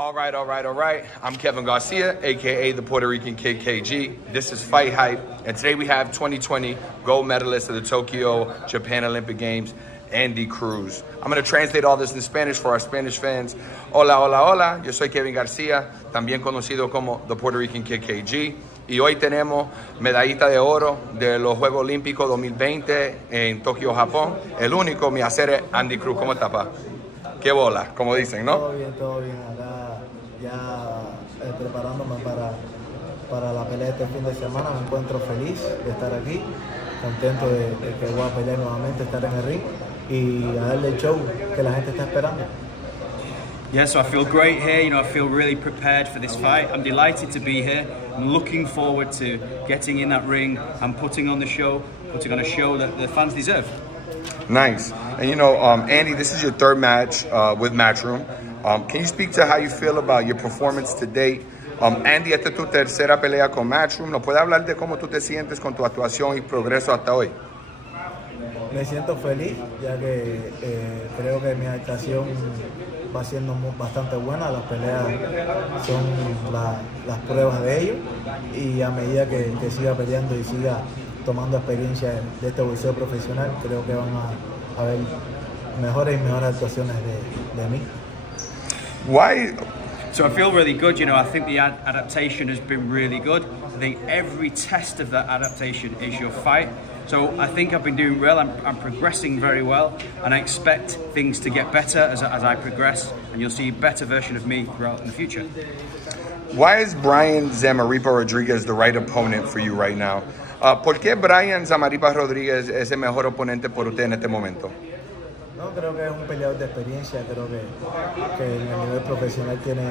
All right. I'm Kevin Garcia, a.k.a. the Puerto Rican Kid KG. This is Fight Hype, and today we have 2020 gold medalist of the Tokyo, Japan Olympic Games, Andy Cruz. I'm going to translate all this in Spanish for our Spanish fans. Hola. Yo soy Kevin Garcia, también conocido como the Puerto Rican Kid KG. Y hoy tenemos medallista de oro de los Juegos Olímpicos 2020 en Tokio, Japón. El único, mi hacer es Andy Cruz. ¿Cómo está, pa? Qué bola, como dicen, ¿no? Todo bien. Acá ya preparándome para la pelea este fin de semana. Me encuentro feliz de estar aquí, contento de que voy a pelear nuevamente, estar en el ring y a darle el show que la gente está esperando. Yeah, so I feel great here. I feel really prepared for this fight. I'm delighted to be here. I'm looking forward to getting in that ring and putting on a show that the fans deserve. Nice. And Andy, this is your third match with Matchroom. Can you speak to how you feel about your performance to date? Andy, esta es tu tercera pelea con Matchroom. ¿Nos puedes hablar de cómo tú te sientes con tu actuación y progreso hasta hoy? Me siento feliz, ya que creo que mi actuación va siendo bastante buena. Las peleas son las pruebas de ello, y a medida que siga peleando y siga tomando experiencia de este boxeo profesional, creo que van a haber mejores y mejores actuaciones de mí. Why? So I feel really good. I think the adaptation has been really good. I think every test of that adaptation is your fight. So I think I've been doing well. I'm progressing very well, and I expect things to get better as I progress, and you'll see a better version of me throughout in the future. Why is Brian Zamaripa Rodriguez the right opponent for you right now? ¿Por qué Brian Zamaripa Rodriguez es el mejor oponente por usted en este momento? No, creo que es un peleador de experiencia. Creo que en el nivel profesional tiene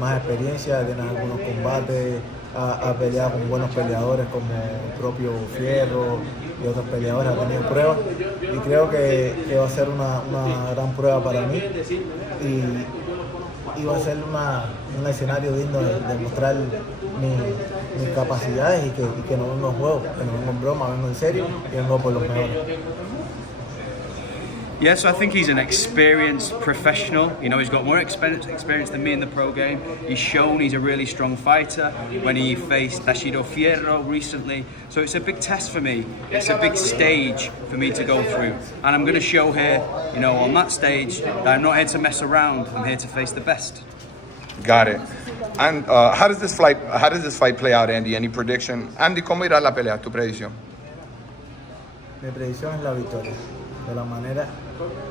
más experiencia, tiene algunos combates, ha peleado con buenos peleadores como el propio Fierro y otros peleadores, ha tenido pruebas, y creo que va a ser una gran prueba para mí, y va a ser un escenario digno de mostrar mis capacidades, y que no vengo en juego, que no vengo en broma, vengo en serio y vengo por los mejores. Yeah, so I think he's an experienced professional. He's got more experience than me in the pro game. He's shown he's a really strong fighter when he faced Dashido Fierro recently. So it's a big test for me. It's a big stage for me to go through. And I'm going to show here, on that stage, that I'm not here to mess around. I'm here to face the best. Got it. And how does this fight play out, Andy? Any prediction? Andy, ¿cómo irá la pelea? ¿Tu predicción? Mi predicción es la victoria, de la manera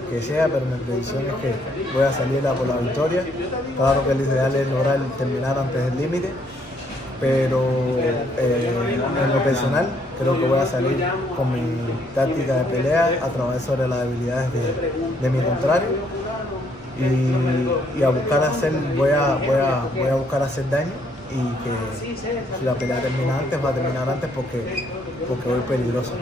que sea, pero mi predicción es que voy a salir por la victoria. Claro que el ideal es lograr terminar antes del límite, pero en lo personal creo que voy a salir con mi táctica de pelea, a través sobre las debilidades de mi contrario, y a buscar voy a buscar hacer daño, y que si la pelea termina antes, va a terminar antes porque voy peligroso.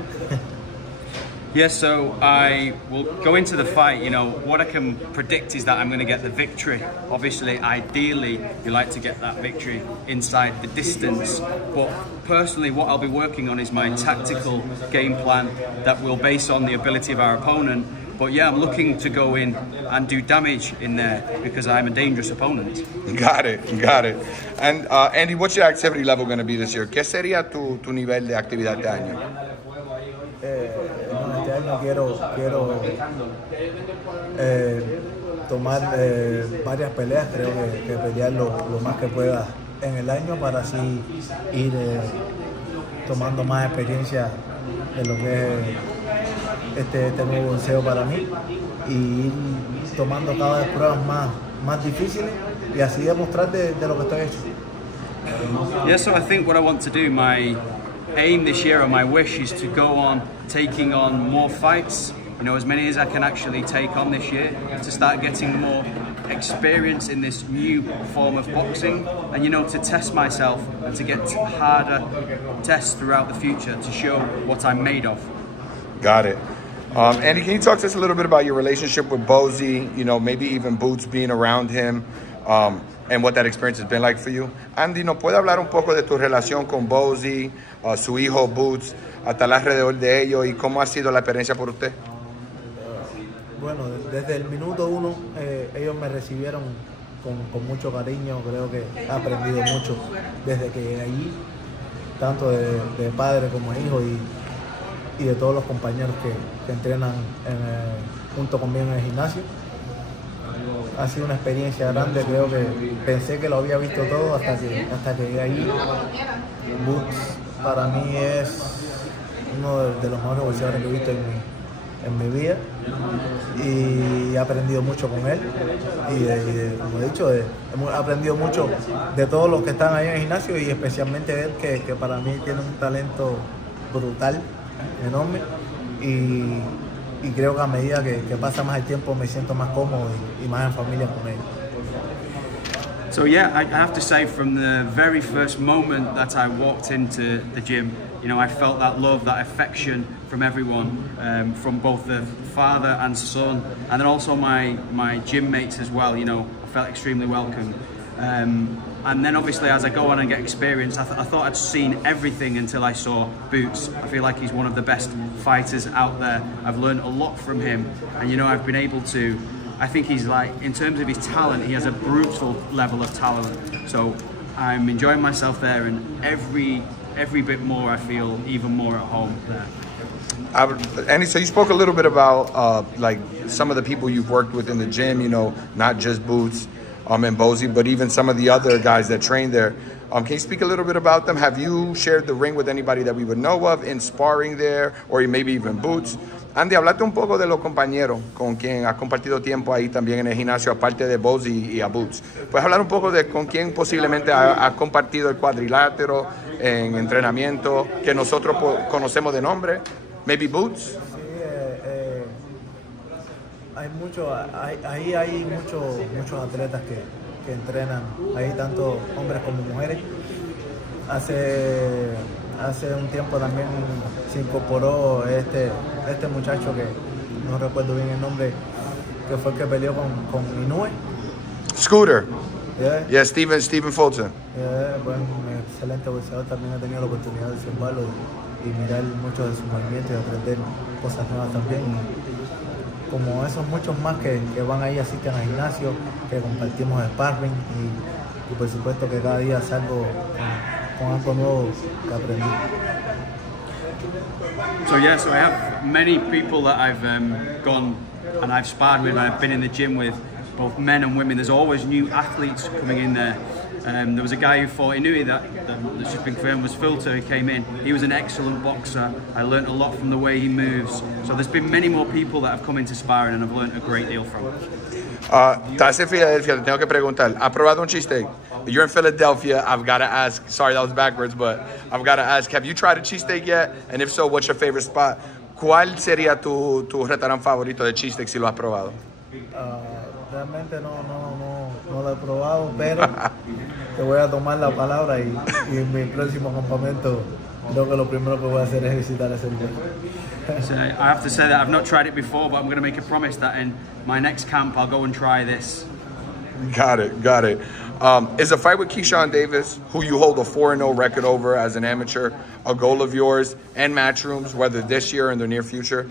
Yeah, so I will go into the fight. What I can predict is that I'm going to get the victory. Obviously, ideally, you like to get that victory inside the distance. But personally, what I'll be working on is my tactical game plan that will base on the ability of our opponent. But yeah, I'm looking to go in and do damage in there because I'm a dangerous opponent. Got it. And Andy, what's your activity level going to be this year? ¿Qué sería tu nivel de actividad de año? Este año quiero tomar varias peleas. Creo que pelear lo más que pueda en el año, para así ir tomando más experiencia en lo que es este nuevo boxeo para mí, y ir tomando cada vez pruebas más difíciles, y así demostrar de lo que estoy hecho. Yeah, so I think what I want to do, my aim this year, or my wish, is to go on taking on more fights, as many as I can actually take on this year, to start getting more experience in this new form of boxing, and to test myself and to get harder tests throughout the future to show what I'm made of. Got it. Andy, can you talk to us a little bit about your relationship with Bozy, maybe even Boots being around him, and what that experience has been like for you? Andy, ¿nos puede hablar un poco de tu relación con Bozy, su hijo Boots, hasta alrededor de ellos, y cómo ha sido la experiencia por usted? Bueno, desde el minuto 1 ellos me recibieron con mucho cariño. Creo que he aprendido mucho desde que llegué allí, tanto de padre como hijo y de todos los compañeros que entrenan junto conmigo en el gimnasio. Ha sido una experiencia grande, creo que pensé que lo había visto todo hasta que llegué allí. Boots para mí es uno de los mejores boxeadores que he visto en mi vida, y he aprendido mucho con él y como he dicho, he aprendido mucho de todos los que están ahí en el gimnasio, y especialmente de él, que para mí tiene un talento brutal, enorme, y creo que a medida que pasa más el tiempo me siento más cómodo y más en familia con él. So yeah, I have to say, from the very first moment that I walked into the gym, you know, I felt that love, that affection from everyone, from both the father and son, and then also my gym mates as well. You know, I felt extremely welcome. And then obviously as I go on and get experience, I thought I'd seen everything until I saw Boots. I feel like he's one of the best fighters out there. I've learned a lot from him, and you know, I've been able to, I think he's like, in terms of his talent, he has a brutal level of talent. So I'm enjoying myself there, and every bit more I feel even more at home there. Annie, so you spoke a little bit about like some of the people you've worked with in the gym, you know, not just Boots and Bozy, but even some of the other guys that train there. Can you speak a little bit about them? Have you shared the ring with anybody that we would know of in sparring there, or maybe even Boots? Andy, hablate un poco de los compañeros con quien has compartido tiempo ahí también en el gimnasio, aparte de Bozy y a Boots. ¿Puedes hablar un poco de con quién posiblemente has compartido el cuadrilátero en entrenamiento, que nosotros conocemos de nombre? Maybe Boots? Sí, hay muchos atletas que entrenan ahí, tanto hombres como mujeres. Hace un tiempo también se incorporó este muchacho que no recuerdo bien el nombre, que fue el que peleó con Inoue. Scooter. Yeah, Stephen Fulton. Bueno, un excelente boxeador. También he tenido la oportunidad de observarlo y mirar muchos de sus movimientos y aprender cosas nuevas también. Y como esos muchos más que van ahí, asisten al gimnasio, que compartimos sparring y por supuesto que cada día salgo con algo nuevo que aprendí. So yeah, so I have many people that I've gone and I've sparred with, and I've been in the gym with, both men and women. There's always new athletes coming in there. There was a guy who fought Inui that's just been confirmed was Filter, who came in. He was an excellent boxer. I learned a lot from the way he moves. So there's been many more people that have come into sparring, and I've learned a great deal from. Estás en Filadelfia, te tengo que preguntar, ¿has probado un cheesesteak? You're in Philadelphia, I've got to ask, sorry that was backwards, but I've got to ask, have you tried a cheesesteak yet? And if so, what's your favorite spot? ¿Cuál sería tu restaurante favorito de cheesesteak si lo has probado? Realmente no lo he probado, pero te voy a tomar la palabra y en mi próximo campamento creo que lo primero que voy a hacer es visitar ese lugar. So I have to say that I've not tried it before, but I'm going to make a promise that in my next camp I'll go and try this. Got it. Is a fight with Keyshawn Davis, who you hold a 4-0 record over as an amateur, a goal of yours and Matchrooms, whether this year or in the near future?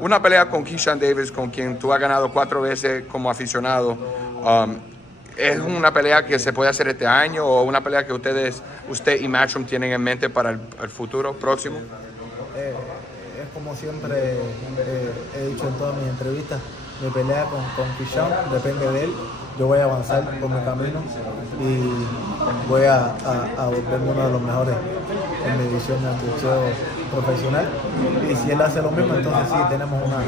Una pelea con Keyshawn Davis, con quien tú has ganado 4 veces como aficionado. ¿Es una pelea que se puede hacer este año o una pelea que usted y Matchroom tienen en mente para el futuro próximo? Es como siempre he dicho en todas mis entrevistas, mi pelea con Keyshawn depende de él. Yo voy a avanzar por mi camino y voy a volverme uno de los mejores en mi división de boxeo profesional. Y si él hace lo mismo, entonces sí, tenemos una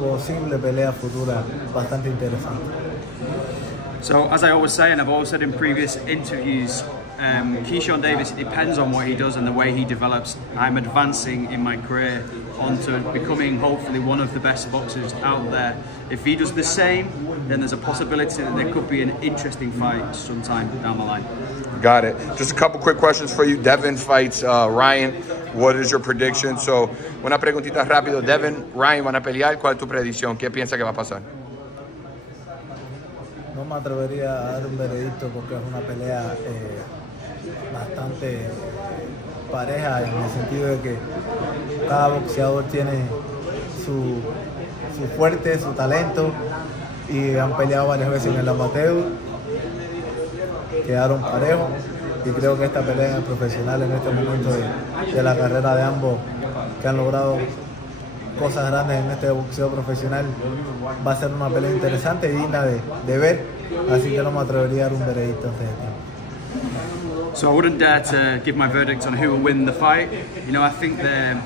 posible pelea futura bastante interesante. So as I always say, and I've always said in previous interviews, Keyshawn Davis, it depends on what he does and the way he develops. I'm advancing in my career onto becoming hopefully one of the best boxers out there. If he does the same, then there's a possibility that there could be an interesting fight sometime down the line. Got it. Just a couple quick questions for you. Devin fights Ryan. What is your prediction? So, una preguntita rápido. Devin, Ryan van a pelear. ¿Cuál es tu predicción? ¿Qué piensa que va a pasar? No me atrevería a dar un veredicto porque es una pelea bastante pareja, en el sentido de que cada boxeador tiene su fuerte, su talento, y han peleado varias veces en el amateur quedaron parejos y creo que esta pelea en el profesional en este momento de la carrera de ambos, que han logrado cosas grandes en este boxeo profesional, va a ser una pelea interesante y digna de ver, así que no me atrevería a dar un veredicto antes de tiempo. So I wouldn't dare to give my verdict on who will win the fight. You know, I think they're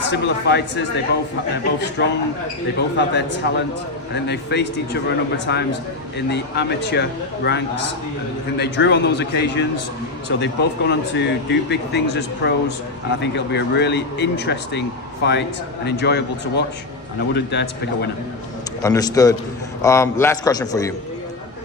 similar fighters. They're both strong. They both have their talent. I think they faced each other a number of times in the amateur ranks. I think they drew on those occasions. So they've both gone on to do big things as pros, and I think it'll be a really interesting fight and enjoyable to watch. And I wouldn't dare to pick a winner. Understood. Last question for you.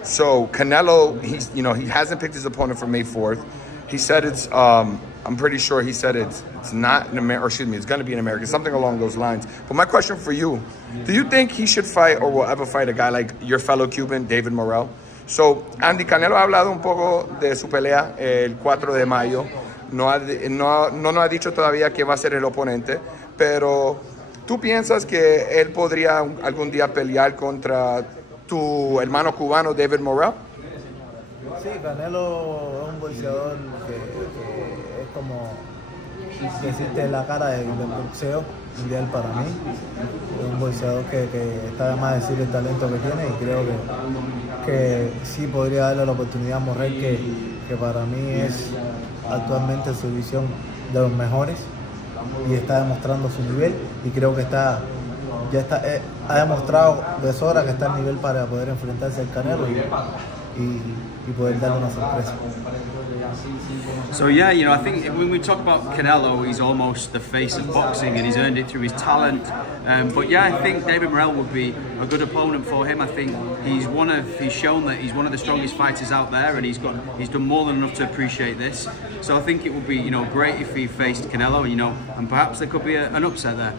So Canelo, he hasn't picked his opponent for May 4th. He said it's, I'm pretty sure he said it's not in America, or excuse me, it's going to be in America, something along those lines. But my question for you, do you think he should fight or will ever fight a guy like your fellow Cuban, David Morrell? So, Andy, Canelo ha hablado un poco de su pelea el 4 de mayo. No nos ha dicho todavía qué va a ser el oponente, pero ¿tú piensas que él podría algún día pelear contra tu hermano cubano, David Morrell? Sí, Canelo es un boxeador que es como decirte la cara del boxeo mundial para mí. Es un boxeador que está de más decir el talento que tiene y creo que sí podría darle la oportunidad a Morrell, que para mí es actualmente su división de los mejores y está demostrando su nivel y creo que ha demostrado de sobra que está a nivel para poder enfrentarse al Canelo y poder darle una sorpresa. So yeah, you know, I think when we talk about Canelo, he's almost the face of boxing and he's earned it through his talent. But yeah, I think David Morrell would be a good opponent for him. I think he's shown that he's one of the strongest fighters out there, and he's done more than enough to appreciate this. So I think it would be, you know, great if he faced Canelo, you know, and perhaps there could be an upset there.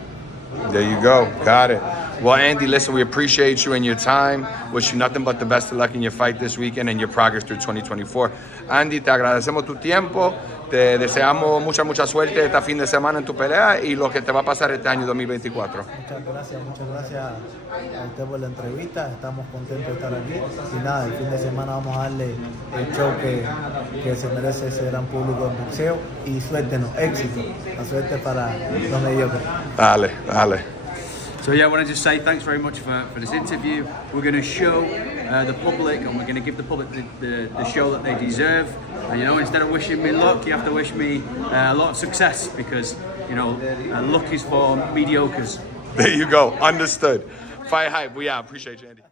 There you go. Got it. Well, Andy, listen, we appreciate you and your time. Wish you nothing but the best of luck in your fight this weekend and your progress through 2024. Andy, te agradecemos tu tiempo. Te deseamos mucha suerte este fin de semana en tu pelea y lo que te va a pasar este año 2024. Muchas gracias a usted por la entrevista. Estamos contentos de estar aquí. Y nada, el fin de semana vamos a darle el show que se merece ese gran público de boxeo. Y suértenos, éxito. La suerte para los mediocres. Dale. So yeah, I want to just say thanks very much for this interview. We're going to show the public, and we're going to give the public the show that they deserve. And you know, instead of wishing me luck, you have to wish me a lot of success, because you know, luck is for mediocres. There you go. Understood. Fight Hype. We out. Appreciate you, Andy.